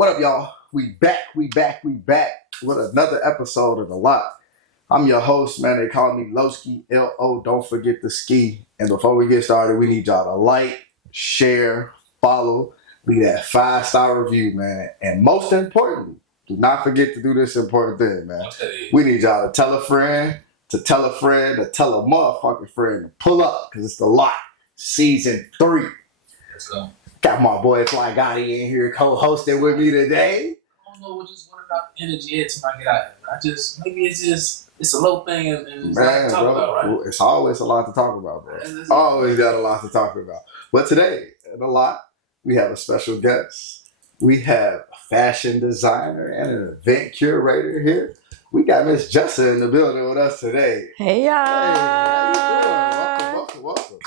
What up, y'all? We back with another episode of The Lot. I'm your host, man. They call me Lowski, L-O, don't forget the ski. And before we get started, we need y'all to like, share, follow, leave that 5-star review, man. And most importantly, do not forget to do this important thing, man. We need y'all to tell a friend, to tell a friend, to tell a motherfucking friend to pull up, because it's The Lot, Season 3. Let's go. Got my boy Fly Gotti in here co-hosting with me today. I don't know what about the energy every time I get out here. Maybe it's a low thing and it's a lot to talk about, right? It's always a lot to talk about, bro. Always got a lot to talk about. But today, at The Lot, we have a special guest. We have a fashion designer and an event curator here. We got Miss Jessa in the building with us today. Hey, y'all. Hey, how you doing? Welcome.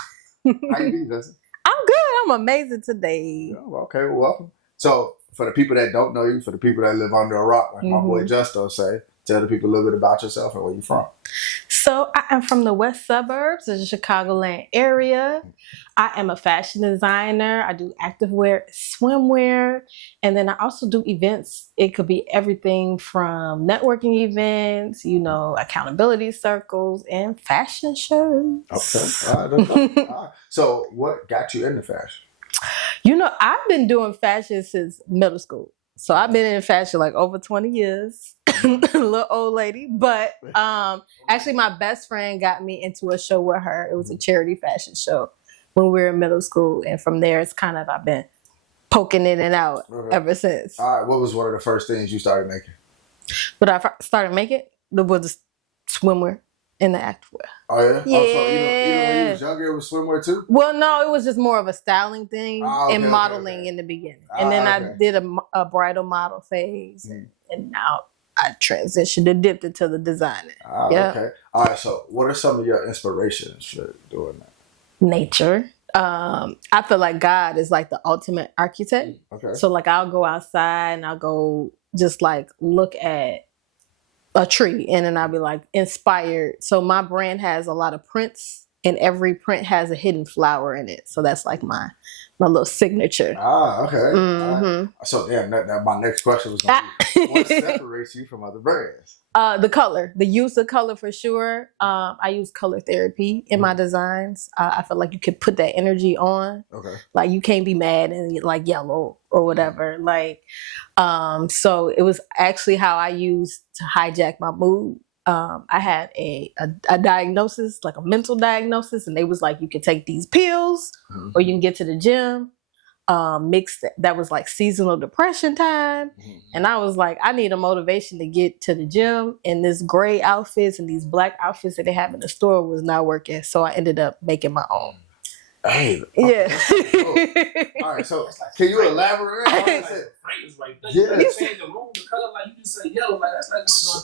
How you doing, Jessa? I'm good. I'm amazing today. Oh, okay, well, welcome. So, for the people that don't know you, for the people that live under a rock, like my boy Justo say, tell the people a little bit about yourself and where you're from. So, I am from the west suburbs of the Chicagoland area. I am a fashion designer. I do activewear, swimwear, and then I also do events. It could be everything from networking events, accountability circles, and fashion shows. Okay, all right. So, what got you into fashion? I've been doing fashion since middle school. So I've been in fashion like over 20 years. A little old lady. But actually my best friend got me into a show with her. It was a charity fashion show when we were in middle school. And from there, it's kind of, I've been poking in and out ever since. All right. What was one of the first things you started making? What I started making? Was swimwear and the activewear. Oh, yeah? Yeah. Oh, so even when you was younger, it was swimwear too? Well, no, it was just more of a styling thing and modeling in the beginning. And then I did a bridal model phase. And now I transitioned and dipped into the designing. Okay. All right. So what are some of your inspirations for doing that? Nature. I feel like God is like the ultimate architect. Okay. So like I'll go outside and I'll go just like look at a tree and then I'll be like inspired. So my brand has a lot of prints and every print has a hidden flower in it. So that's like my little signature. Okay. Mm-hmm. So now my next question was going to be, what separates you from other brands? The color, the use of color for sure. I use color therapy in my designs. I feel like you could put that energy on. Okay. Like you can't be mad and like yellow or whatever. So it was actually how I used to hijack my mood. I had a diagnosis, like a mental diagnosis, and they was like, you can take these pills or you can get to the gym. That was like seasonal depression time. And I was like, I need a motivation to get to the gym, and this gray outfits and these black outfits that they have in the store was not working. So I ended up making my own. Hey. Yeah. All right. So can you elaborate? You change the room, the color, like you just say yellow, like that's like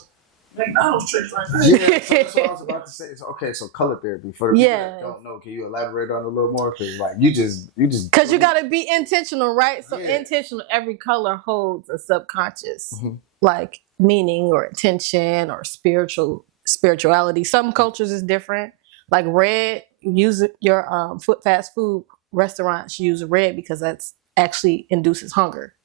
McDonald's tricks right now. Yeah, so that's what I was about to say. So color therapy, for the people that don't know, can you elaborate on it a little more? Because like you just because you got to be intentional, right? So intentional, every color holds a subconscious like meaning or intention or spirituality. Some cultures is different. Like red, use your fast food restaurants use red because that's actually induces hunger.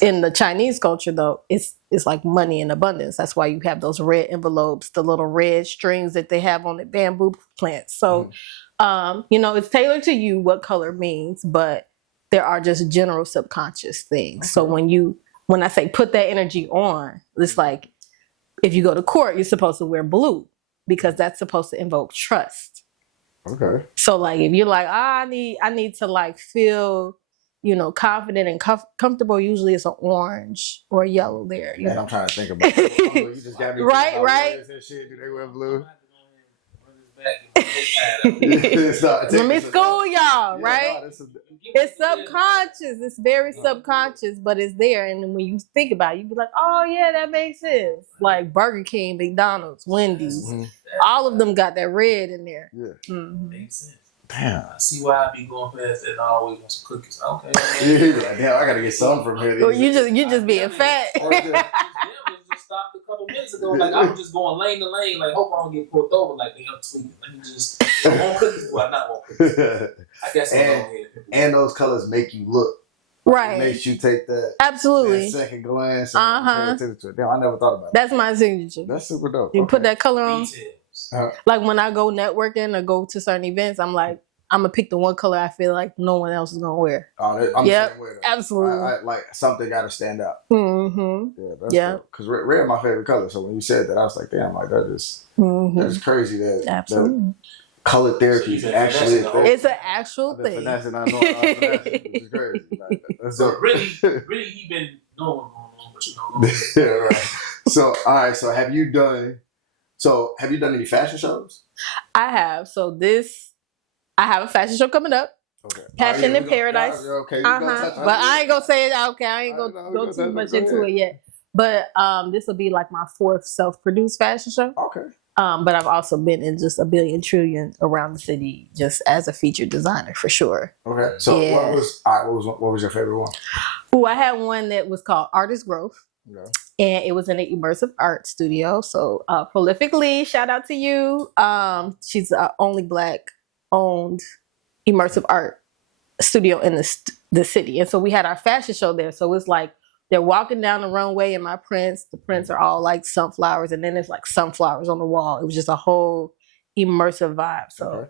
In the Chinese culture, though, it's like money in abundance. That's why you have those red envelopes, the little red strings that they have on the bamboo plants. So, it's tailored to you what color means, but there are just general subconscious things. So when I say put that energy on, it's like if you go to court, you're supposed to wear blue because that's supposed to invoke trust. Okay. So like if you're like, I need to like feel confident and comfortable, usually it's an orange or a yellow there. And I'm trying to think about it. You just got me right. And shit. Do they wear blue? Let me school y'all, right? It's subconscious. It's very subconscious, but it's there. And then when you think about it, you be like, oh yeah, that makes sense. Like Burger King, McDonald's, Wendy's, all of them got that red in there. Yeah. Makes sense. Damn. I see why I be going fast and I always want some cookies. Okay. Damn, I gotta get some from here. Well, you just being fat. Just stopped a couple minutes ago. Like I was just going lane to lane. Like hope I don't get pulled over. Like they up tweaking. Let me just want cookies. Do I not want cookies? I guess I'm going ahead. And those colors make you look Right. It makes you take that Absolutely. second glance and pay attention to it. Damn, I never thought about that. That's my signature. That's super dope. You put that color on. Details. Like when I go networking or go to certain events, I'm like, I'm gonna pick the one color I feel like no one else is gonna wear. Oh, I'm the same way. Absolutely. I like something got to stand out. Mm-hmm. Yeah, because red is my favorite color. So when you said that, I was like, damn, like that's crazy that absolutely. Color therapy is actually a thing. It's an actual thing. Finessing, I know, which is crazy. Like, so really, he been knowing what's going on, but you know. Yeah, right. So, all right. So, have you done any fashion shows? I have. So I have a fashion show coming up. Okay. Passion in Paradise. Okay. But I ain't gonna say it. Okay, I ain't gonna go too much into it yet. But this will be like my 4th self-produced fashion show. Okay. But I've also been in just a billion trillion around the city, just as a featured designer for sure. Okay. So what was your favorite one? Oh, I had one that was called Artist Growth. Yeah. And it was in an immersive art studio. So Prolific Lee, shout out to you. She's the only Black owned immersive art studio in the city. And so we had our fashion show there. So it's like they're walking down the runway and the prints are all like sunflowers, and then there's like sunflowers on the wall. It was just a whole immersive vibe. So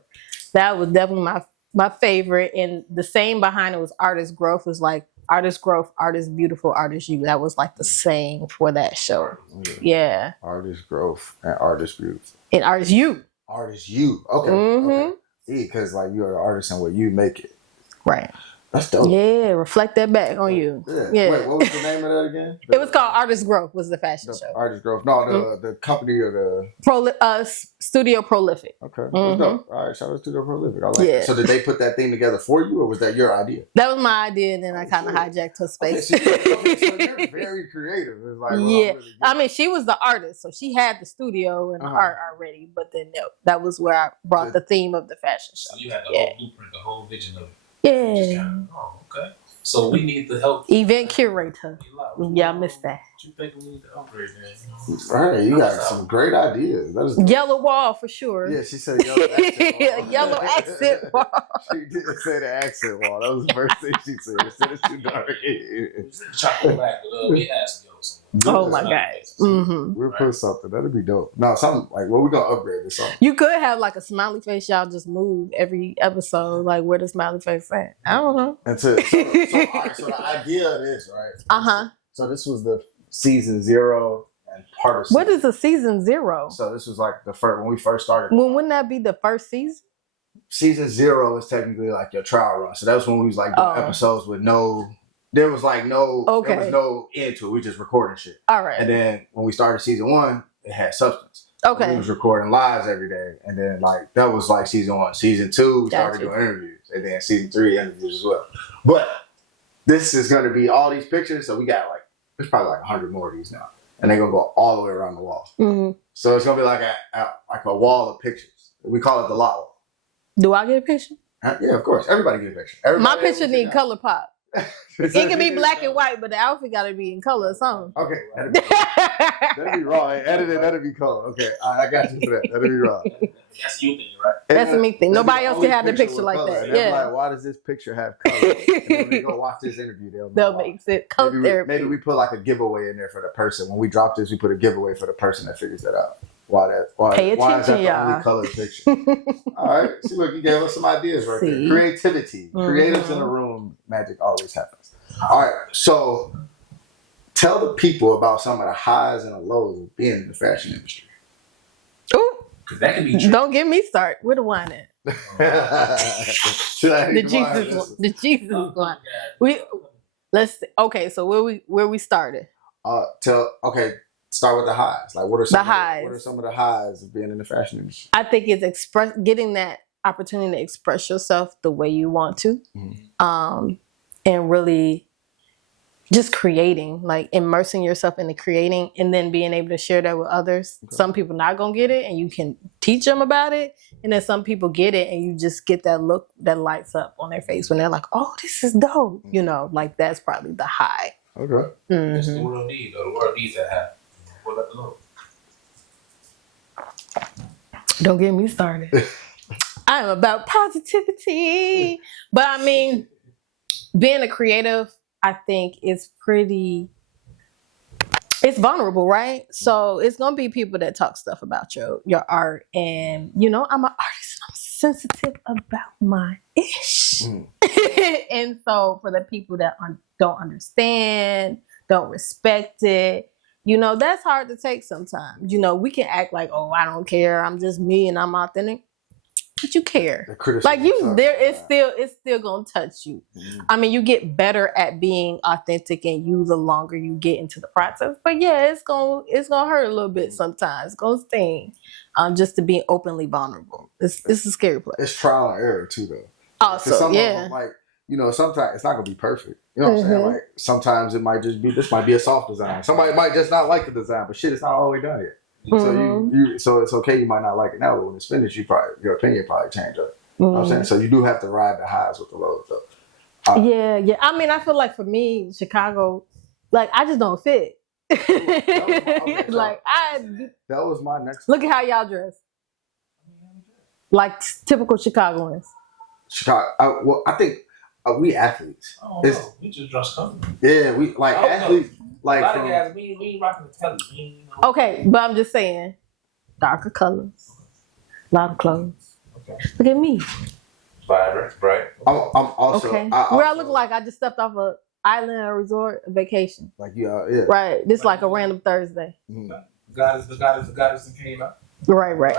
that was definitely my favorite. And the same behind it was Artist Growth. It was like Artist Growth, Artist Beautiful, Artist You. That was like the saying for that show. Yeah. Artist Growth and Artist Beautiful. And Artist You. Artist You. Okay. Mm-hmm. Okay. Yeah, because like you're an artist and what you make it. Right. That's dope. Yeah, reflect that back on you. Yeah. Wait, what was the name of that again? It was called Artist Growth. Was the fashion show? Artist Growth. No, the company or the Studio Prolific. Okay. That's dope. All right, shout out to Studio Prolific. I like it. So did they put that thing together for you, or was that your idea? That was my idea, and then I kind of hijacked her space. Okay, so you're very creative. It's like, yeah, I mean, she was the artist, so she had the studio and the art already. But then that was where I brought the theme of the fashion show. So you had the whole blueprint, the whole vision of it. Yeah. Okay. So we need the help. Event curator. Yeah, I missed that. What you think we need to upgrade, man? Right, you got some great ideas. That is yellow wall for sure. Yeah, she said yellow accent wall. Yellow accent wall. She didn't say the accent wall. That was the first thing she said. She said it's too dark. Chocolate black, we asked yellow somewhere. Oh my God. Mm-hmm. We'll put something. That'd be dope. No, something like, well, we're going to upgrade this song. You could have like a smiley face. Y'all just move every episode. Like, where the smiley face at? I don't know. That's it. So the idea of this, right? So this was the season 0 and part of season. What is a season 0? So this was like the first, when we first started. Well, wouldn't that be the first season? Season 0 is technically like your trial run. So that was when we was like doing episodes with there was no end to it. We just recording shit. All right. And then when we started season 1, it had substance. Okay. We was recording lives every day. And then like, that was like season 1. Season 2, we started doing interviews. And then season 3, interviews as well. But this is going to be all these pictures. So we got like, there's probably like 100 more of these now. And they're going to go all the way around the wall. Mm-hmm. So it's going to be like a wall of pictures. We call it the lot wall. Do I get a picture? Yeah, of course. Everybody get a picture. My picture need color pop. It can be black and white, but the outfit got to be in color or something. Okay. That'd be raw. Edited, that'd be color. Okay, I got you for that. That'd be raw. That's you thing, right? That's a me thing. Nobody else can have the picture like that. And yeah. Like, why does this picture have color? And when they go watch this interview, they'll make it color therapy. Maybe we put like a giveaway in there for the person. When we drop this, we put a giveaway for the person that figures that out. Pay attention, why is that y'all. the only color picture? All right. See, look, you gave us some ideas right there. Creativity. Creatives in the room, magic always happens. All right. So tell the people about some of the highs and the lows of being in the fashion industry. Ooh. Because that can be true. Don't get me started. Where the wine at? The Jesus wine. Okay, so where we started? Start with the highs. Like, what are some of the highs of being in the fashion industry? I think it's getting that opportunity to express yourself the way you want to, and really just creating, like immersing yourself into creating, and then being able to share that with others. Okay. Some people not gonna get it, and you can teach them about it, and then some people get it, and you just get that look that lights up on their face when they're like, "Oh, this is dope," like that's probably the high. Okay, that's the world need, though. The world needs that happen. Don't get me started. I'm about positivity. But I mean, being a creative I think it's vulnerable, right? So it's gonna be people that talk stuff about your art, and I'm an artist. And I'm sensitive about my ish, and so for the people that don't understand, don't respect it, that's hard to take sometimes. We can act like, oh, I don't care. I'm just me and I'm authentic. But you care. Like it's still gonna touch you. I mean, you get better at being authentic and you the longer you get into the process. But yeah, it's gonna hurt a little bit sometimes. It's gonna sting. Just to be openly vulnerable. It's a scary place. It's trial and error too, though. Also, yeah. Sometimes it's not gonna be perfect. You know what I'm saying? Like sometimes it might just be this might be a soft design. Somebody might just not like the design, but shit, it's not all the way done yet. So it's okay. You might not like it now, but when it's finished, your opinion probably change up. You know what I'm saying? So you do have to ride the highs with the lows, though. Yeah. I mean, I feel like for me, Chicago, like I just don't fit. That was my next. Look at how y'all dress. Like typical Chicagoans. I think we athletes. We just dress comfortable. Yeah, we like athletes. Like a lot of guys, we ain't rocking the telly. Okay, but I'm just saying, darker colors, a lot of clothes. Okay. Look at me. Vibrant, right? I'm also okay. Where I look like I just stepped off a island or resort vacation. Like yeah. Right. This like a random Thursday. The goddess that came out. Right.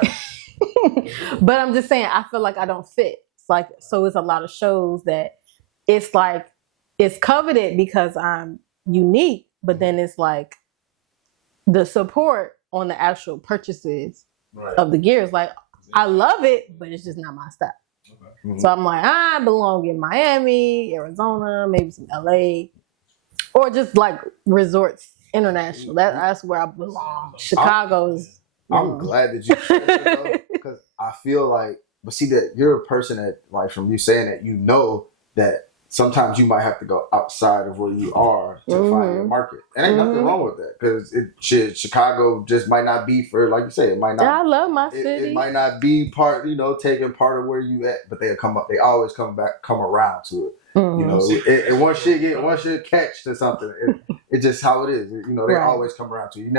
But I'm just saying, I feel like I don't fit. It's like it's a lot of shows that it's like it's coveted because I'm unique. But then it's like the support on the actual purchases of the gear is like, I love it, but it's just not my style. Okay. So I'm like, I belong in Miami, Arizona, maybe some LA, or just like resorts international. That's where I belong. Chicago's. I'm glad that you said that though, because I feel like, but see that you're a person that, like from you saying that, that sometimes you might have to go outside of where you are to find your market. And ain't nothing wrong with that, because Chicago just might not be for, like you say, it might not. I love my city. It might not be taking part of where you at, but they always come around to it. And once shit catch to something, it's just how it is. They always come around to you.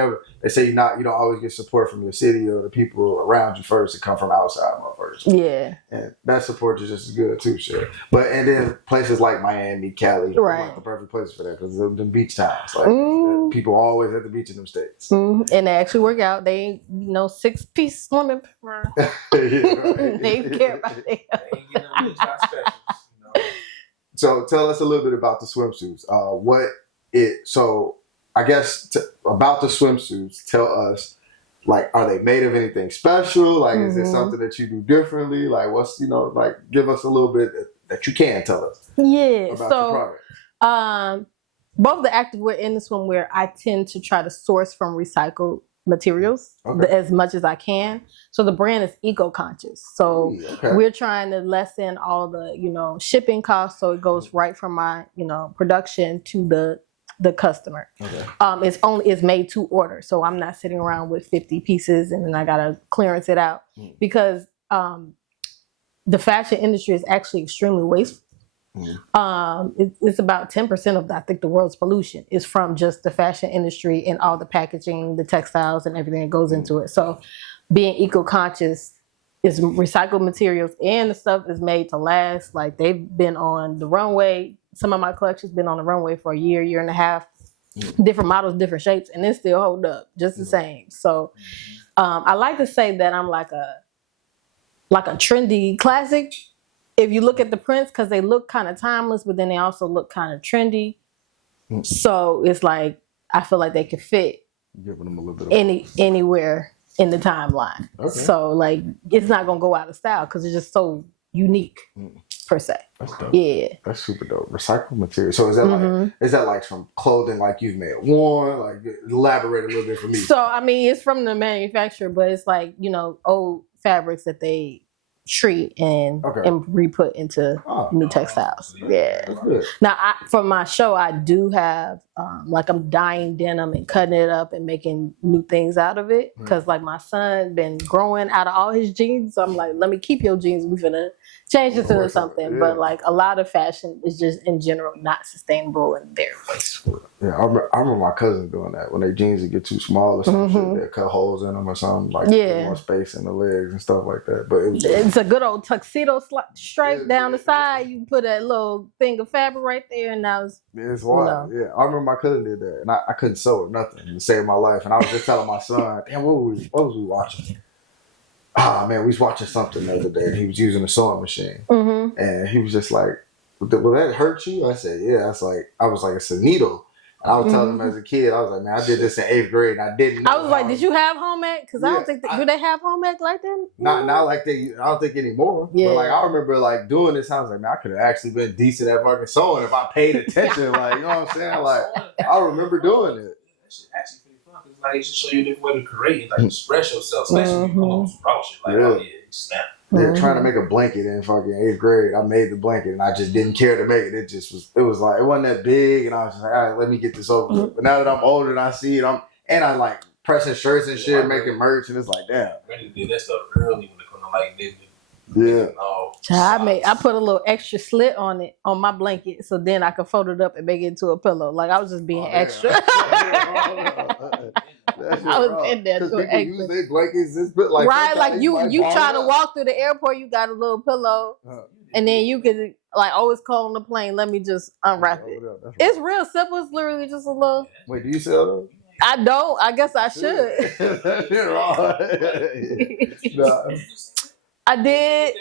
They say you don't always get support from your city or the people around you first. It come from outside first. Yeah. And that support is just as good too, sure. And then places like Miami, Cali, like the perfect place for that, because the beach towns. Like people always at the beach in them states. And they actually work out. They 6-piece swimming. They care about it. So tell us a little bit about the swimsuits. About the swimsuits, tell us, like, are they made of anything special? Like, is there something that you do differently? Like, what's, give us a little bit that you can tell us. Yeah. About your product. Both the activewear and the swimwear, I tend to try to source from recycled materials as much as I can. So the brand is eco-conscious. So we're trying to lessen all the, shipping costs. So it goes right from my, production to the customer. It's made to order. So I'm not sitting around with 50 pieces and then I got to clearance it out because the fashion industry is actually extremely wasteful. It's about 10% of, I think, the world's pollution is from just the fashion industry and all the packaging, the textiles, and everything that goes into it. So, being eco-conscious is recycled materials, and the stuff is made to last. Like they've been on the runway. Some of my collection's been on the runway for a year and a half. Different models, different shapes, and it still hold up just the same. So, I like to say that I'm like a trendy classic. If you look at the prints, because they look kind of timeless, but then they also look kind of trendy. So it's like, I feel like they could fit giving them a little bit anywhere in the timeline. So like, it's not going to go out of style because it's just so unique per se. That's dope. Yeah. That's super dope. Recycled material. So is that like from clothing like you've made worn? Like elaborate a little bit for me. So, I mean, it's from the manufacturer, but it's like, old fabrics that they treat and re-put into new textiles. Yeah. Now, for my show, I do have like I'm dyeing denim and cutting it up and making new things out of it. Because like my son been growing out of all his jeans, so I'm like, let me keep your jeans. We're gonna change it to something. Yeah. But like a lot of fashion is just in general not sustainable in their place. Yeah, I remember my cousin doing that. When their jeans would get too small or some shit, they'd cut holes in them or something, like more space in the legs and stuff like that. But it's a good old tuxedo stripe down the side. You put that little thing of fabric right there, and now it's wild. Yeah, I remember my cousin did that, and I couldn't sew or nothing to save my life. And I was just telling my son, damn, what was we watching? Ah, man, we was watching something the other day. He was using a sewing machine, and he was just like, "Will that hurt you?" I said, "Yeah." I was like, "It's a needle." And I was telling him as a kid, I was like, "Man, I did this in 8th grade, and I didn't." I was like, "Did you have home ec?" Because I don't think do they have home ec like that? Not like they. I don't think anymore. Yeah. But like I remember like doing this. I was like, "Man, I could have actually been decent at fucking sewing if I paid attention." Like, you know what I'm saying? Like, I remember doing it. That shit actually pretty fun. It's like it just show you a different way to create, like express yourself, especially when you come on some raw shit. Like, oh yeah, you snap. Yeah, trying to make a blanket in fucking 8th grade. I made the blanket and I just didn't care to make it. It was like, it wasn't that big. And I was just like, all right, let me get this over with. But now that I'm older and I see it, I like pressing shirts and shit, making merch. And it's like, damn. I really did that stuff early when it comes to like knitting. Yeah. I put a little extra slit on it on my blanket so then I could fold it up and make it into a pillow. Like I was just being extra. I was in there doing extra. Use their blankets, like right, like you trying to walk through the airport, you got a little pillow, and then you could like always call on the plane. Let me just unwrap it. It's real simple. It's literally just a little. Wait, do you sell those? I don't. I guess I should. I did.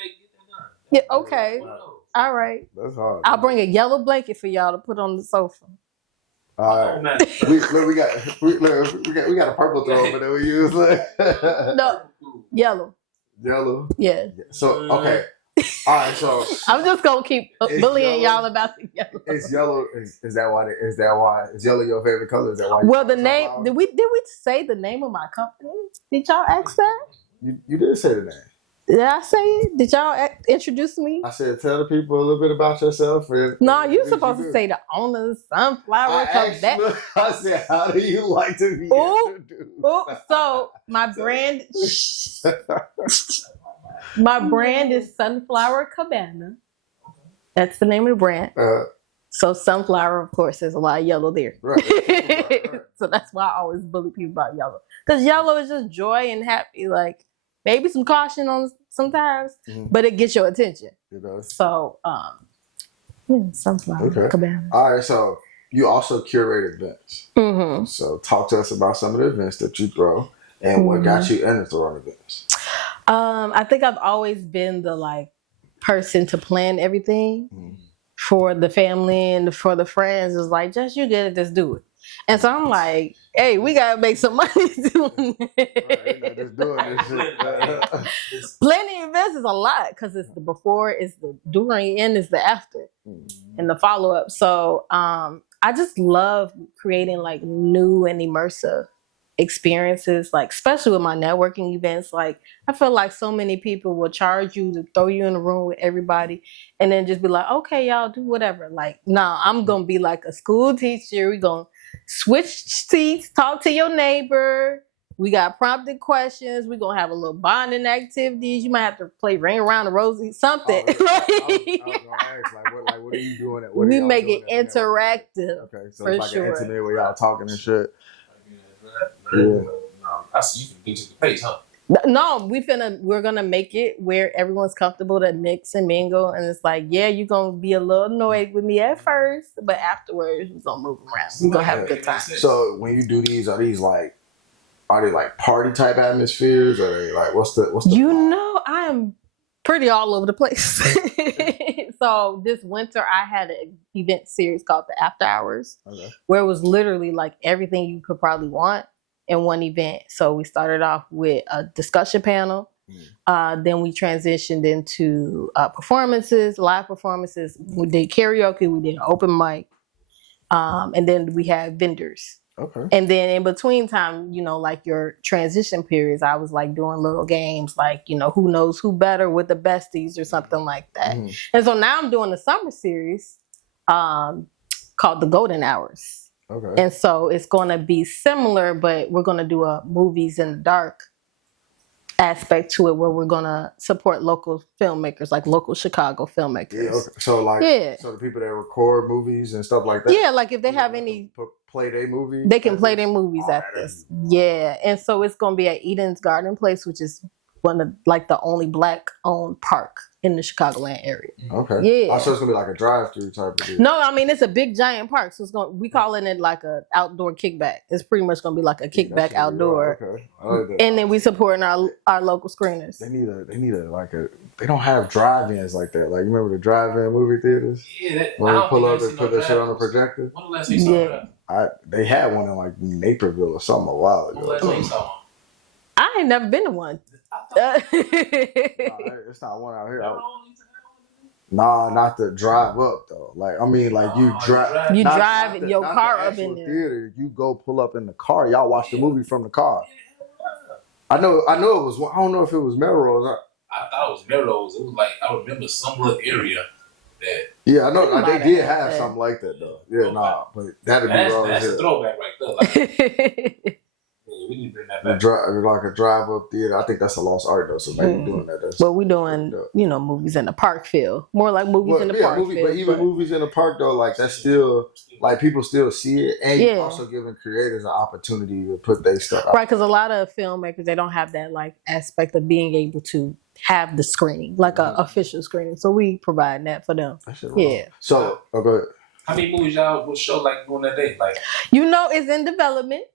Yeah. Okay. All right. That's hard. I'll bring a yellow blanket for y'all to put on the sofa. All right. we got a purple throw over there we use. No, yellow. Yellow. Yeah. So okay. All right. So I'm just gonna keep bullying y'all about the yellow. It's yellow. Is that why? Is yellow your favorite color? Is that why? Well, the name. Did we say the name of my company? Did y'all ask that? You did say the name. Did I say it? Did y'all introduce me? I said, tell the people a little bit about yourself. No, you're supposed to say the owner, Sunflower Cabana. I said, how do you like to be introduced? So my brand is Sunflower Cabana. That's the name of the brand. So sunflower, of course, there's a lot of yellow there. Right. So that's why I always bully people about yellow. Because yellow is just joy and happy, like, maybe some caution on sometimes, but it gets your attention. It does. So, Sunflower Cabana. All right, so you also curate events. So talk to us about some of the events that you throw and what got you into throwing events. I think I've always been the person to plan everything for the family and for the friends. It's like, just you get it, just do it. And so I'm like, hey, we gotta make some money doing it. Just doing this shit. Planning events is a lot because it's the before, it's the during, and it's the after, and the follow up. So I just love creating like new and immersive experiences, like especially with my networking events. Like I feel like so many people will charge you to throw you in a room with everybody and then just be like, okay, y'all do whatever. Like, nah, I'm gonna be like a school teacher. We gonna switch seats, talk to your neighbor. We got prompted questions. We're gonna have a little bonding activities. You might have to play Ring Around the Rosie, something. I was gonna ask, what are you doing? We make it interactive. Okay, so it's like an intimate where y'all talking and shit. Yeah. I see you can get to the pace, huh? No, we're gonna make it where everyone's comfortable to mix and mingle, and it's like, yeah, you're gonna be a little annoyed with me at first, but afterwards we're gonna move around. We're gonna have a good time. So when you do these, are they like party type atmospheres, or are they like what's the? I am pretty all over the place. So this winter I had an event series called the After Hours, where it was literally like everything you could probably want in one event. So we started off with a discussion panel. Then we transitioned into performances, live performances. We did karaoke, we did an open mic. And then we had vendors Okay. And then in between time, you know, like your transition periods, I was like doing little games like, you know, who knows who better with the besties or something like that. Mm-hmm. And so now I'm doing the summer series called The Golden Hours. Okay. And so it's going to be similar, but we're going to do a movies in the dark aspect to it where we're going to support local filmmakers, like local Chicago filmmakers. Yeah, okay. So like, so the people that record movies and stuff like that. Yeah, like if they have any play their movies, they can play their movies at this. Yeah, and so it's going to be at Eden's Garden Place, which is one of like the only Black-owned park in the Chicagoland area. Okay. Yeah. So it's gonna be like a drive-through type of deal. No, I mean it's a big giant park, so it's going. We calling it like a outdoor kickback. It's pretty much gonna be like a kickback outdoor. Okay. I like that. And then we supporting our local screeners. They need a they don't have drive-ins like that. Like you remember the drive-in movie theaters? Yeah. When we pull up and put that shit on the projector. When the last time you saw that? They had one in like Naperville or something a while ago. When the last time you saw one? I ain't never been to one. It's not one out here. Nah, not the drive up though. Like I mean, like you drive. You drive your car up in there. Theater. You go pull up in the car. Y'all watch the movie from the car. I know it was. I don't know if it was Melrose. I thought it was Melrose. It was like I remember some little area that. Yeah, I know they did have something like that though. Yeah, nah, but that'd be wrong. That's a throwback right there. Like, we need to bring that back. Like a drive up theater. I think that's a lost art though. So maybe doing that. But we doing movies in the park feel more like movies in the park. But even movies in the park though, like that's still like people still see it, and you're also giving creators an opportunity to put their stuff out. Right, because a lot of filmmakers they don't have that like aspect of being able to have the screening, like a official screening. So we provide that for them. Yeah. So go ahead. How many movies y'all would show like during that day? Like it's in development.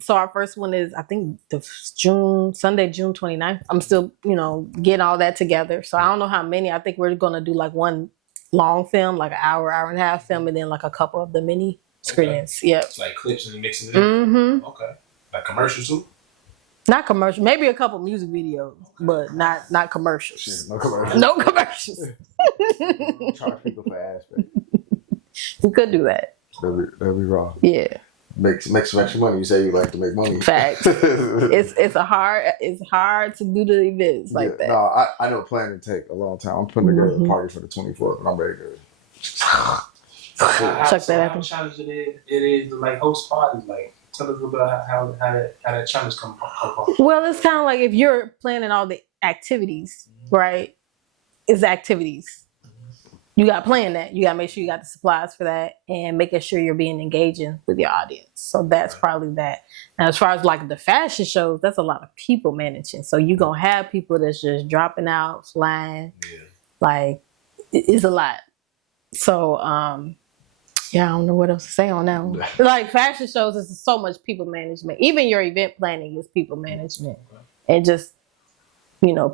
So our first one is, I think, Sunday, June 29th. I'm still, getting all that together. So I don't know how many. I think we're going to do like one long film, like an hour and a half film, and then like a couple of the mini screenings. Okay. Yep. It's like clips and mixing it in. Mm-hmm. Okay. Like commercials too? Not commercial. Maybe a couple music videos, but not commercials. Shit, no commercials. No commercials. Charge people for ads, baby. We could do that. That'd be wrong. Yeah. Make some extra money. You say you like to make money. Facts. it's hard to do the events like that. No, I know planning take a long time. I'm putting together a party for the 24th, and I'm ready to how challenging it is to like host parties. Like tell us a little bit about how that challenge come from. Well, it's kind of like if you're planning all the activities, right? It's activities. You got to plan that. You got to make sure you got the supplies for that and making sure you're being engaging with your audience. So that's probably that. Now, as far as like the fashion shows, that's a lot of people managing. So you're going to have people that's just dropping out, flying. Yeah. Like, it's a lot. So, I don't know what else to say on that one. Like fashion shows, is so much people management. Even your event planning is people management. And just,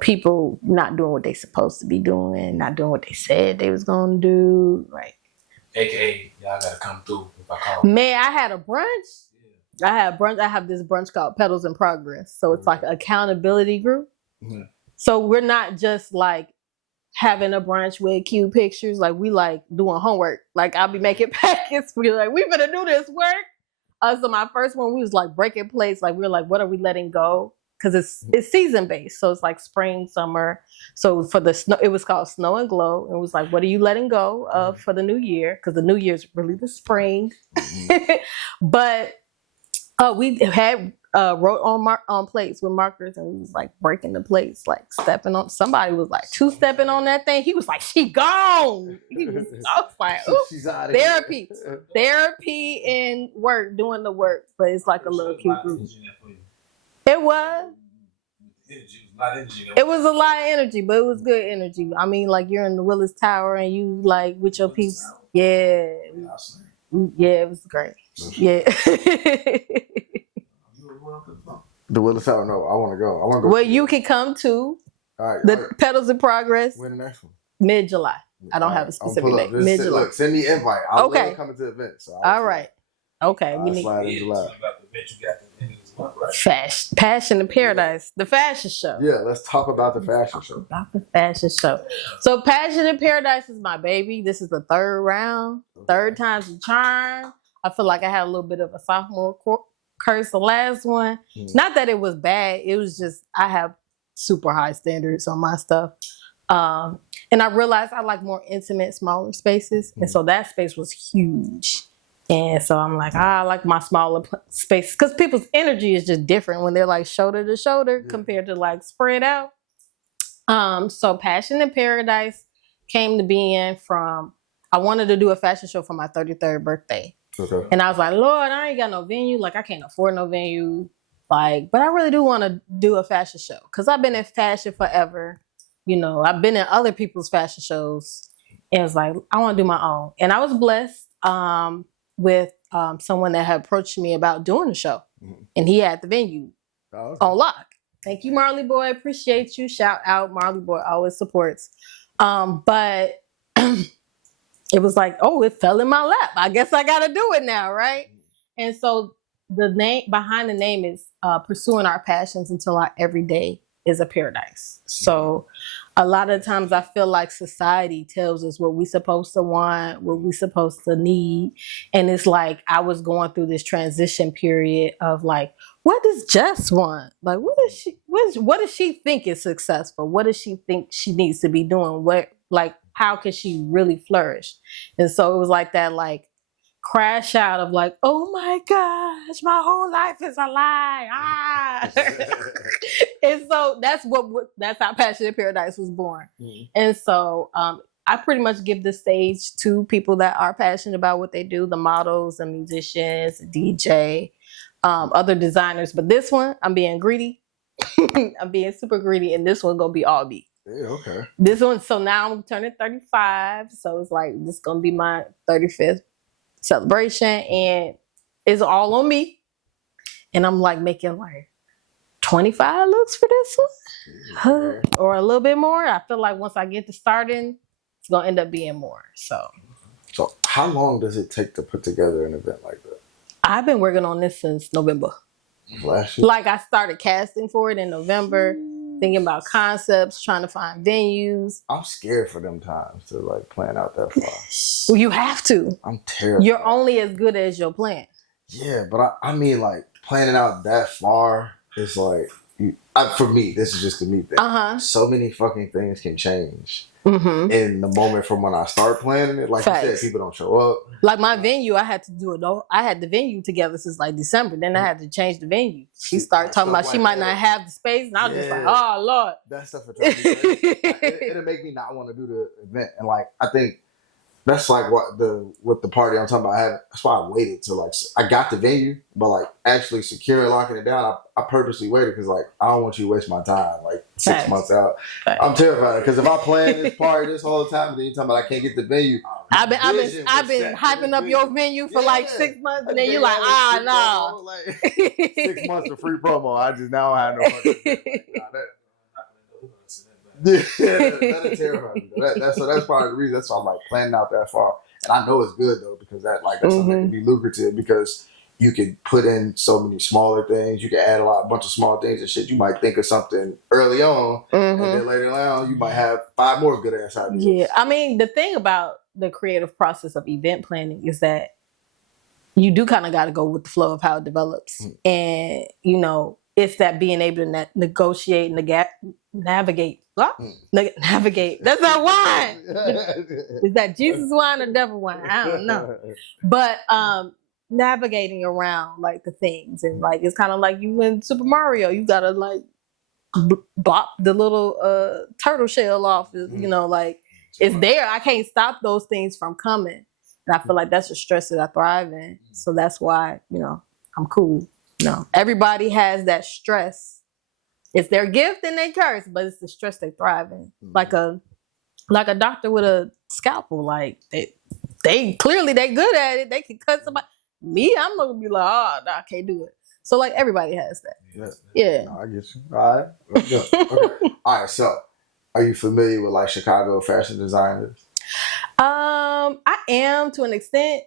people not doing what they supposed to be doing, not doing what they said they was going to do. Like, AKA, y'all got to come through if I call. Man, I had a brunch. Yeah. I have this brunch called Pedals in Progress. So it's like an accountability group. Mm-hmm. So we're not just like having a brunch with cute pictures. Like we like doing homework. Like I'll be making packets. We're like, we better do this work. So my first one, we was like breaking plates. Like we were like, what are we letting go? Because it's season based, so it's like spring, summer. So for the snow, it was called Snow and Glow. It was like, what are you letting go of for the new year? Because the new year is really the spring. Mm-hmm. But we had wrote on plates with markers, and we was like breaking the plates, like stepping on. Somebody was like two-stepping on that thing. He was like, "She gone." I was like, "She's out of therapy and work, doing the work." But it's like a little cute group. It was. It was a lot of energy, but it was good energy. I mean, like you're in the Willis Tower and you like with your peeps. Yeah. Yeah, it was great. Yeah. The Willis Tower, no, I want to go. Well, you can come to the Pedals in Progress. When the next one? Mid-July. I don't have a specific date. Mid-July. Look, send me an invite. I'll come to the event. So all right. Okay. We need slide in July. Passion in Paradise, the fashion show. Yeah, let's talk about the fashion show. So Passion in Paradise is my baby. This is the third round. Third time's a charm. I feel like I had a little bit of a sophomore curse the last one. Not that it was bad. It was just I have super high standards on my stuff. And I realized I like more intimate, smaller spaces. And so that space was huge. And so I'm like, I like my smaller space because people's energy is just different when they're like shoulder to shoulder compared to like spread out. So Passion in Paradise came to being from, I wanted to do a fashion show for my 33rd birthday. Okay. And I was like, Lord, I ain't got no venue. Like I can't afford no venue. Like, but I really do want to do a fashion show because I've been in fashion forever. You know, I've been in other people's fashion shows. And it's like, I want to do my own. And I was blessed with someone that had approached me about doing the show. And he had the venue on lock. Thank you, Marley Boy. Appreciate you. Shout out. Marley Boy always supports. But it was like, oh, it fell in my lap. I guess I got to do it now, right? And so the name behind the name is Pursuing Our Passions Until Our Everyday is a Paradise. So a lot of times I feel like society tells us what we're supposed to want, what we're supposed to need. And it's like I was going through this transition period of like, what does Jess want? Like, what does she think is successful? What does she think she needs to be doing? How can she really flourish? And so it was like that, like, crash out of like, oh my gosh, my whole life is a lie. And so that's how Passion in Paradise was born. And so I pretty much give the stage to people that are passionate about what they do, the models, the musicians, DJ, other designers. But this one, I'm being greedy. I'm being super greedy, and this one gonna be all me. Yeah, okay. This one, so now I'm turning 35, so it's like this is gonna be my 35th celebration, and it's all on me. And I'm like making like 25 looks for this one, or a little bit more. I feel like once I get to starting, it's gonna end up being more. So how long does it take to put together an event like that? I've been working on this since November. Last year? Like I started casting for it in November, thinking about concepts, trying to find venues. I'm scared for them times to like plan out that far. Well, you have to. I'm terrified. You're only as good as your plan. Yeah, but I mean, like planning out that far is like, for me, this is just the me thing. So many fucking things can change in the moment from when I start planning it. Like you said, people don't show up. Like my venue, I had to do it. I had the venue together since like December. Then I had to change the venue. She started talking about she might not have the space, and I was just like, oh Lord. That stuff it'll make me not want to do the event. And like I think that's like what the party I'm talking about. That's why I waited till like I got the venue, but like actually securing locking it down, I purposely waited because like I don't want you to waste my time like 6 months out. I'm terrified because if I plan this party this whole time, and then you talking about I can't get the venue. I've been hyping up your venue for like 6 months, and then you're like, no. Like, 6 months of free promo. I just now have no money. Yeah, that terrifies me. That's part of the reason. That's why I'm like planning out that far, and I know it's good though because that's something that can be lucrative because you can put in so many smaller things. You can add a bunch of small things and shit. You might think of something early on, and then later on you might have 5 more good ass ideas. Yeah, I mean the thing about the creative process of event planning is that you do kind of got to go with the flow of how it develops, and you know it's that being able to negotiate, navigate. Navigate. That's not wine. Is that Jesus wine or devil wine? I don't know. But navigating around like the things, and like it's kind of like you in Super Mario. You gotta like bop the little turtle shell off. You know, like it's there. I can't stop those things from coming, and I feel like that's the stress that I thrive in. So that's why I'm cool. Everybody has that stress. It's their gift and their curse, but it's the stress they thrive in. Like a doctor with a scalpel. Like they clearly they good at it. They can cut somebody. Me, I'm gonna be like, oh, no, I can't do it. So like everybody has that. Yeah. No, I get you. All right. Okay. All right. So, are you familiar with like Chicago fashion designers? I am to an extent.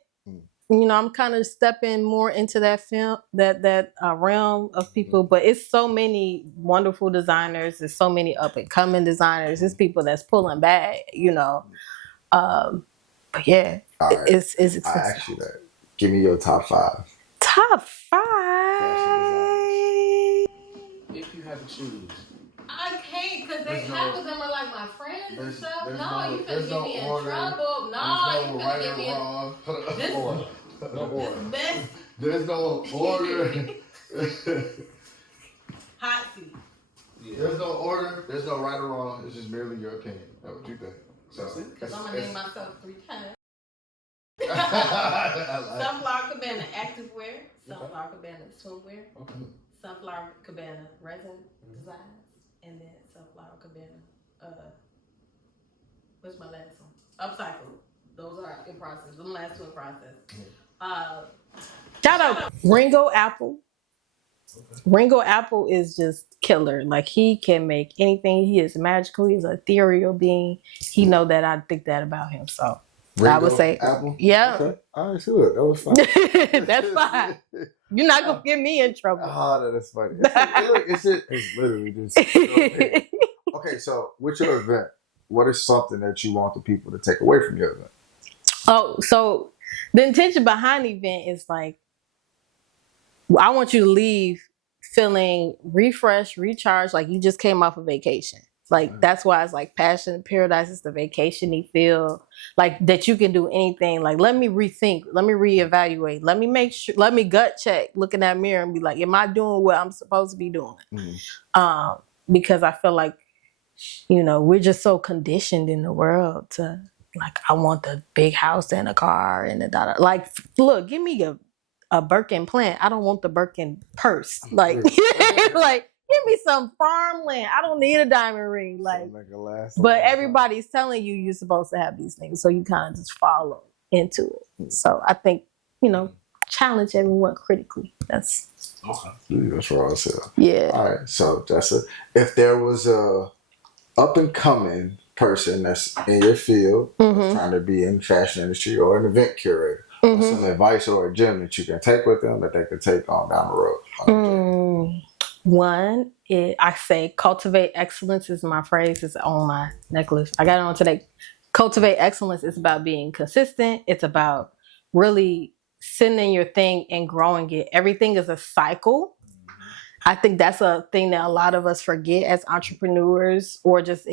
I'm kind of stepping more into that realm of people, but it's so many wonderful designers. There's so many up and coming designers. There's people that's pulling back, But yeah, right. it's I asked you that. Give me your top 5. Top 5. If you had to choose. I can't, because half of them are like my friends and stuff. No, you finna get me in trouble. No, you finna get me in trouble. There's no order. Hot seat. Yeah. There's no order. There's no right or wrong. It's just merely your opinion. That's what you think. So, because I'm going to name myself 3 times. Sunflower Cabana activewear. Sunflower Cabana swimwear. Okay. Sunflower Cabana resin designs. And then Sunflower Cabana, what's my last one? Upcycle. Those are in process. The last 2 in process. Shout out Ringo Apple. Okay. Ringo Apple is just killer. Like, he can make anything. He is magical. He's an ethereal being. He know that I think that about him. So Ringo I would say Apple. Yeah. Okay. All right, sure. That was fine. That's fine. You're not gonna get me in trouble. Oh, that's funny. It's literally just. Okay, so with your event, what is something that you want the people to take away from your event? Oh, so the intention behind the event is like, I want you to leave feeling refreshed, recharged, like you just came off a vacation. Like, that's why it's like Passion Paradise is the vacation-y feel. Like, that you can do anything. Like, let me rethink. Let me reevaluate. Let me make sure. Let me gut check. Look in that mirror and be like, am I doing what I'm supposed to be doing? Mm-hmm. Because I feel like, we're just so conditioned in the world to, like, I want the big house and a car and a like, look, give me a Birkin plant. I don't want the Birkin purse. Like, like, give me some farmland. I don't need a diamond ring. Like but everybody's telling you you're supposed to have these things. So you kind of just follow into it. So I think, challenge everyone critically. That's that's what I said. Yeah. All right. So that's it. If there was a up and coming person that's in your field, trying to be in the fashion industry or an event curator, some advice or a gem that you can take with them that they can take on down the road. One, I say cultivate excellence is my phrase. It's on my necklace. I got it on today. Cultivate excellence is about being consistent. It's about really sitting in your thing and growing it. Everything is a cycle. I think that's a thing that a lot of us forget as entrepreneurs, or just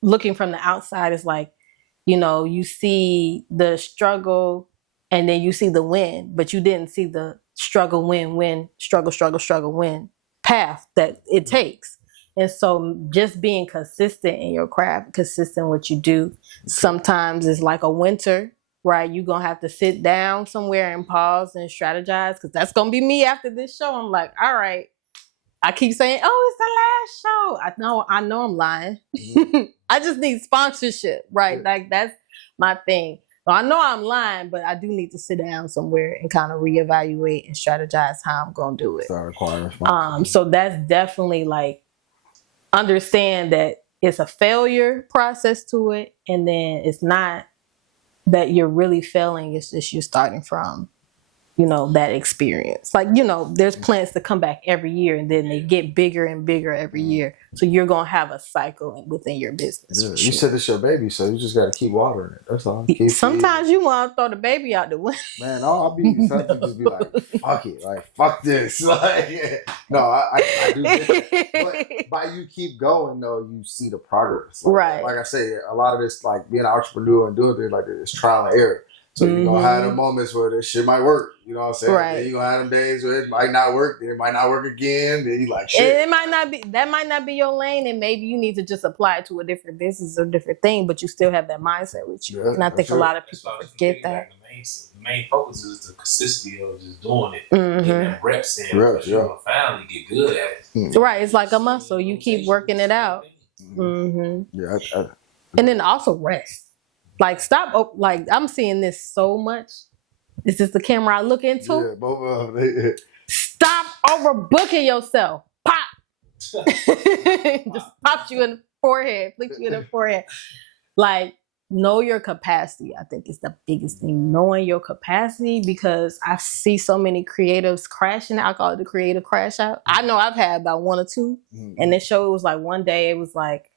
looking from the outside. Is like, you see the struggle and then you see the win, but you didn't see the struggle, win, struggle, win path that it takes. And so just being consistent in your craft, consistent in what you do. Sometimes it's like a winter, right? You're going to have to sit down somewhere and pause and strategize, because that's going to be me after this show. I'm like, all right. I keep saying, oh, it's the last show. I know I'm lying. I just need sponsorship, right? Yeah. Like, that's my thing. So I know I'm lying, but I do need to sit down somewhere and kind of reevaluate and strategize how I'm going to do it. So that's definitely like, understand that it's a failure process to it. And then it's not that you're really failing. It's just you're starting from, that experience. Like, there's plants that come back every year and then they get bigger and bigger every year. So you're going to have a cycle within your business. Yeah. You said it's your baby, so you just got to keep watering it. That's all. Sometimes you want to throw the baby out the window. Man, I'll be something just be like, fuck it. Like, fuck this. Like, yeah. No, I do get that. But by you keep going, though, you see the progress. Like, right. Like I say, a lot of this, like being an entrepreneur and doing things like this, is trial and error. So you're going to have the moments where this shit might work. You know what I'm saying? Right. Then you're going to have them days where it might not work. Then it might not work again. Then you like, shit. That might not be your lane. And maybe you need to just apply it to a different business or different thing. But you still have that mindset with you. Yeah, and I think a lot of people forget that. The main focus is the consistency of just doing it. Getting them reps in. You'll finally get good at it. Right. It's like a muscle. You keep working it out. Yeah. And then also rest. Like, stop. Like, I'm seeing this so much. Is this the camera I look into? Yeah, both of them. Stop overbooking yourself. Pop. Just pops you in the forehead. Flicks you in the forehead. Like, know your capacity. I think is the biggest thing. Knowing your capacity, because I see so many creatives crashing. I call it the creative crash out. I know I've had about 1 or 2. And this show, it was like one day, it was like,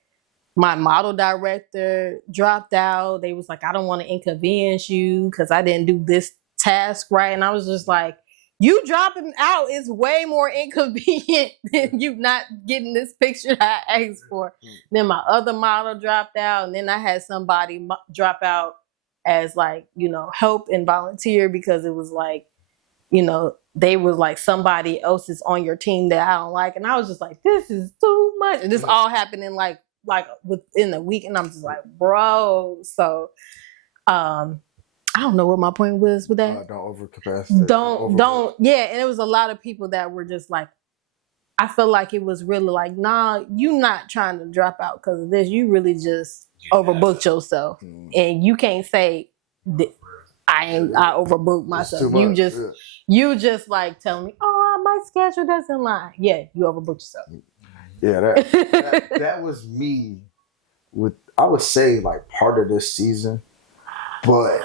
my model director dropped out. They was like, I don't want to inconvenience you because I didn't do this task, right? And I was just like, you dropping out is way more inconvenient than you not getting this picture that I asked for. Then my other model dropped out, and then I had somebody drop out as like, you know, help and volunteer because it was like, you know, they were like somebody else is on your team that I don't like. And I was just like, this is too much. And this all happened in like within a week. And I'm just like, bro. So I don't know what my point was with that. Don't overcapacity. Don't. Yeah. And it was a lot of people that were just like, I feel like it was really like, nah, you not trying to drop out because of this. You really just overbooked yourself. And you can't say, I overbooked myself. You just like telling me, oh, my schedule doesn't lie. Yeah, you overbooked yourself. Yeah, that was me with, I would say, like part of this season. But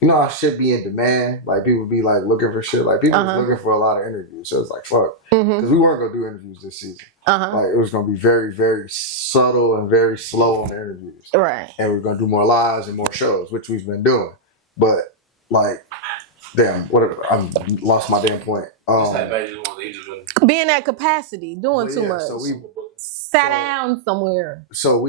you know, I should be in demand. Like people be like looking for shit. Like people was looking for a lot of interviews. So it's like fuck, because we weren't gonna do interviews this season. Like it was gonna be very, very subtle and very slow on the interviews. Right. And we're gonna do more lives and more shows, which we've been doing. But like, damn, whatever. I lost my damn point. Being at capacity, doing too much. So we sat down somewhere. So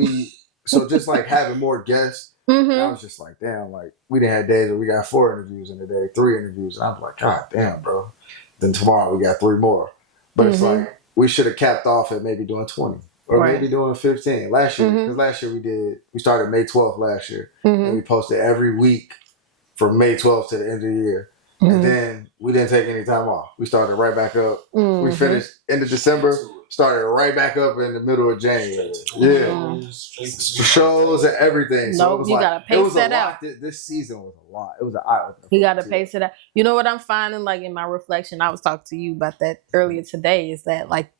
just like having more guests. I was just like, damn, like we didn't have days where we got 4 interviews in a day, 3 interviews. And I was like, God damn, bro. Then tomorrow we got 3 more. But it's like, we should have capped off at maybe doing 20 or maybe doing 15 last year. Because last year we started May 12th last year. And we posted every week from May 12th to the end of the year. And then we didn't take any time off. We started right back up. We finished end of December, started right back up in the middle of January. Yeah. Shows and everything. So you gotta pace that out. This season was a lot. It was an eye-opener. You gotta pace it out. You know what I'm finding, like in my reflection, I was talking to you about that earlier today, is that like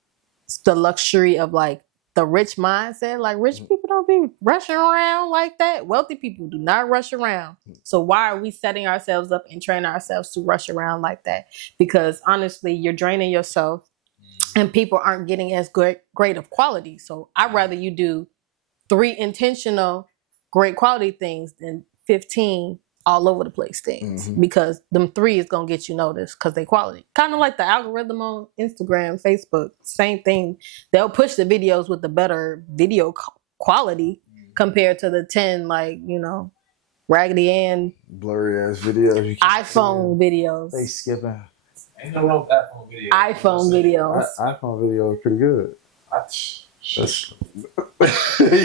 the luxury of like the rich mindset. Like rich people don't be rushing around like that. Wealthy people do not rush around. So why are we setting ourselves up and training ourselves to rush around like that? Because honestly, you're draining yourself and people aren't getting as great of quality. So I'd rather you do 3 intentional, great quality things than 15 all over the place things, because them 3 is going to get you noticed because they quality. Kind of like the algorithm on Instagram, Facebook, same thing. They'll push the videos with the better video quality compared to the 10, like, you know, Raggedy Ann, blurry ass videos. iPhone videos. They skipping. Ain't no wrong with iPhone videos. iPhone videos. iPhone videos are pretty good.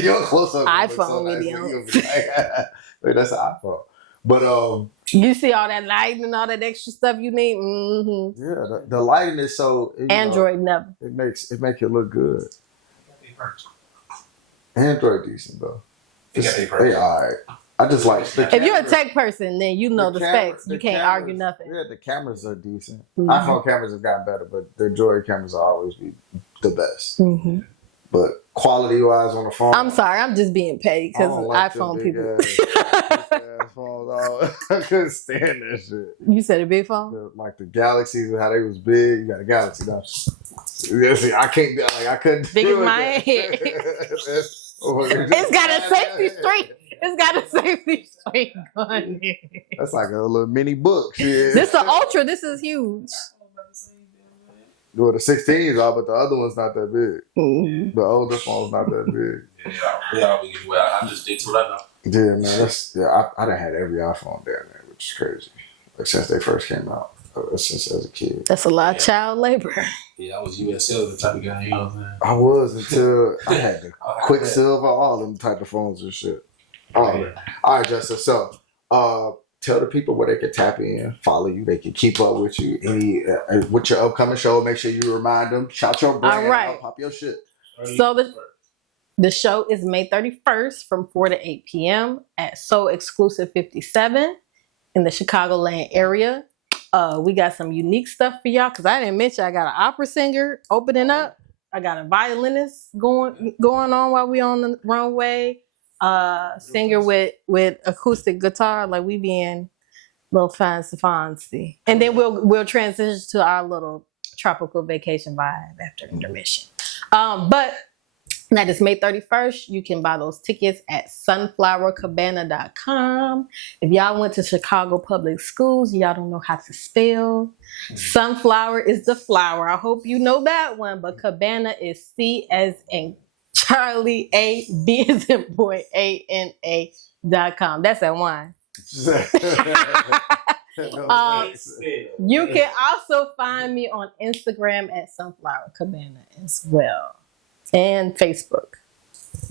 You're close up. iPhone videos. Wait, that's an iPhone. But you see all that lighting and all that extra stuff you need. Yeah, the lighting is so. Android never. It makes it look good. Android decent though. They alright. I just like. If you're a tech person, then you know the specs. You can't argue nothing. Yeah, the cameras are decent. iPhone cameras have gotten better, but the Android cameras will always be the best. But quality wise on the phone, I'm sorry, I'm just being petty because iPhone people. I couldn't stand that shit. You said a big phone? Like the Galaxies, how they was big. You got a Galaxy now. See, I can't. Like I couldn't. Big as my head. It's got a safety string. It's got a safety string on it. That's like a little mini book. Shit. This is an Ultra. This is huge. Well, the 16s are, but the other one's not that big. The older phone's not that big. I just stick to what I know. Yeah, man. I done had every iPhone down there, which is crazy. Like since they first came out, since as a kid. That's a lot of child labor. Yeah, I was USL, the type of guy, you know what I'm saying? I was until I had the Quicksilver, all them type of phones and shit. All right, Justin. So, tell the people where they can tap in, follow you, they can keep up with you. With your upcoming show, make sure you remind them. Shout your brand out, pop your shit. So the show is May 31st from 4 to 8 p.m. at So Exclusive 57 in the Chicagoland area. We got some unique stuff for y'all because I didn't mention I got an opera singer opening up. I got a violinist going on while we on the runway. Singer with acoustic guitar, like we being little fancy. And then we'll transition to our little tropical vacation vibe after intermission. But That is May 31st. You can buy those tickets at sunflowercabana.com. If y'all went to Chicago public schools, y'all don't know how to spell. Sunflower is the flower. I hope you know that one. But Cabana is C as in Charlie, A, B as in boy, ANA.com. That's that one. You can also find me on Instagram at Sunflower Cabana as well. And Facebook.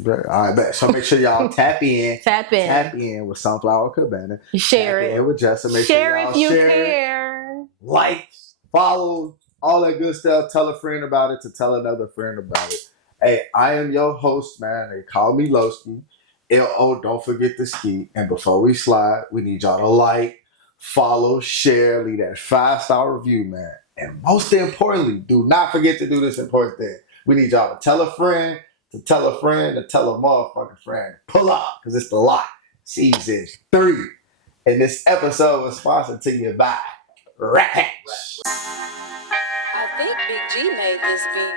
All right, bet. So make sure y'all tap in. Tap in with Sunflower Cabana. Share tap it. In with Jessa. Make share sure y'all if you share care. It, like, follow, all that good stuff. Tell a friend about it to tell another friend about it. Hey, I am your host, man. They call me Lowski. LO, don't forget the ski. And before we slide, we need y'all to like, follow, share, leave that 5-star review, man. And most importantly, do not forget to do this important thing. We need y'all to tell a friend, to tell a friend, to tell a motherfucking friend. Pull up, because it's the Lot Season 3. And this episode was sponsored to you by Rat. I think Big G made this beat.